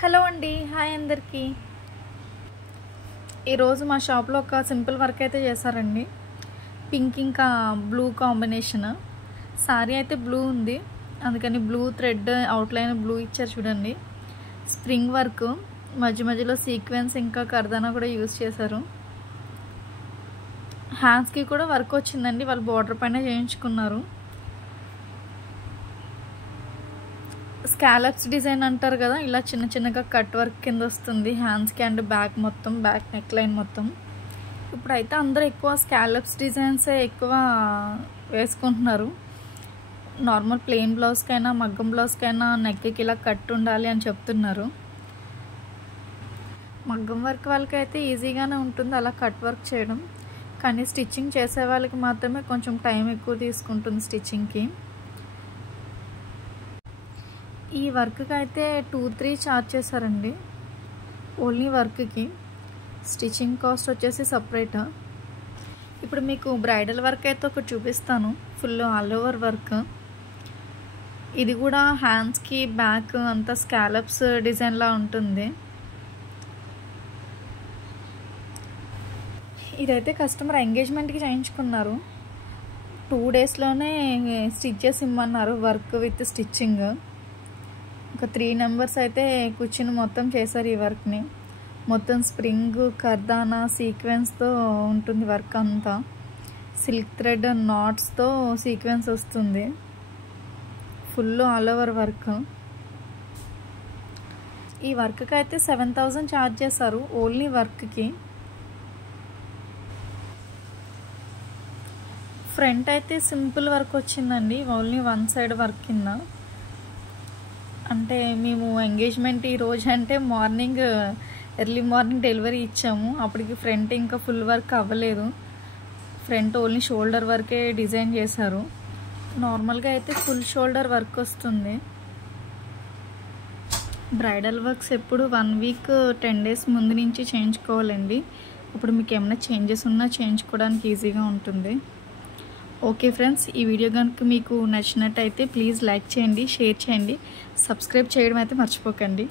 Hello అండి, hi అందరికీ. ఈరోజు మా షాప్లో ఒక సింపుల్ వర్క్ అయితే చేశారండి. పింక్ ఇంకా బ్లూ కాంబినేషన్ సారీ అయితే బ్లూ ఉంది, అందుకని బ్లూ థ్రెడ్ అవుట్లైన్ బ్లూ ఇచ్చారు చూడండి. స్ప్రింగ్ వర్క్ మధ్య మధ్యలో సీక్వెన్స్ ఇంకా కర్దానా కూడా యూజ్ చేశారు. హ్యాండ్స్కి కూడా వర్క్ వచ్చిందండి, వాళ్ళు బార్డర్ పైన చేయించుకున్నారు. స్కాలప్స్ డిజైన్ అంటారు కదా, ఇలా చిన్న చిన్నగా కట్ వర్క్ కింద వస్తుంది హ్యాండ్స్కి అండ్ బ్యాక్ మొత్తం, బ్యాక్ నెక్ లైన్ మొత్తం. ఇప్పుడైతే అందరూ ఎక్కువ స్కాలప్స్ డిజైన్సే ఎక్కువ వేసుకుంటున్నారు. నార్మల్ ప్లెయిన్ బ్లౌజ్కైనా మగ్గం బ్లౌజ్కైనా నెక్కి ఇలా కట్ ఉండాలి అని చెప్తున్నారు. మగ్గం వర్క్ వాళ్ళకైతే ఈజీగానే ఉంటుంది అలా కట్ వర్క్ చేయడం, కానీ స్టిచ్చింగ్ చేసే వాళ్ళకి మాత్రమే కొంచెం టైం ఎక్కువ తీసుకుంటుంది స్టిచ్చింగ్కి. ఈ వర్క్కి అయితే 2-3 ఛార్జ్ చేశారండి ఓన్లీ వర్క్కి. స్టిచ్చింగ్ కాస్ట్ వచ్చేసి సపరేట్. ఇప్పుడు మీకు బ్రైడల్ వర్క్ అయితే ఒకటి చూపిస్తాను, ఫుల్ ఆల్ ఓవర్ వర్క్. ఇది కూడా హ్యాండ్స్కి బ్యాక్ అంతా స్కాలప్స్ డిజైన్లా ఉంటుంది. ఇదైతే కస్టమర్ ఎంగేజ్మెంట్కి చేయించుకున్నారు. 2 డేస్లోనే స్టిచ్ చేసి ఇమ్మన్నారు, వర్క్ విత్ స్టిచ్చింగ్. ఒక 3 మెంబర్స్ అయితే కూర్చుని మొత్తం చేశారు ఈ వర్క్ని. మొత్తం స్ప్రింగ్ కర్దానా సీక్వెన్స్తో ఉంటుంది వర్క్ అంతా. సిల్క్ థ్రెడ్ నాట్స్తో సీక్వెన్స్ వస్తుంది. Full all over work. ఈ వర్క్కి అయితే 7,000 ఛార్జ్ చేశారు ఓన్లీ వర్క్కి. ఫ్రంట్ అయితే సింపుల్ వర్క్ వచ్చిందండి, ఓన్లీ 1 సైడ్ వర్క్ కింద. అంటే మేము ఎంగేజ్మెంట్ ఈరోజు అంటే ఎర్లీ మార్నింగ్ డెలివరీ ఇచ్చాము, అప్పటికి ఫ్రంట్ ఇంకా ఫుల్ వర్క్ అవ్వలేదు. ఫ్రంట్ ఓన్లీ షోల్డర్ వర్కే డిజైన్ చేశారు. నార్మల్గా అయితే ఫుల్ షోల్డర్ వర్క్ వస్తుంది. బ్రైడల్ వర్క్స్ ఎప్పుడు 1 వీక్ 10 డేస్ ముందు నుంచి చేయించుకోవాలండి. ఇప్పుడు మీకు ఏమైనా చేంజెస్ ఉన్నా చేయించుకోవడానికి ఈజీగా ఉంటుంది. ఓకే ఫ్రెండ్స్, ఈ వీడియో కనుక మీకు నచ్చినట్టయితే ప్లీజ్ లైక్ చేయండి, షేర్ చేయండి, సబ్స్క్రైబ్ చేయడం అయితే మర్చిపోకండి.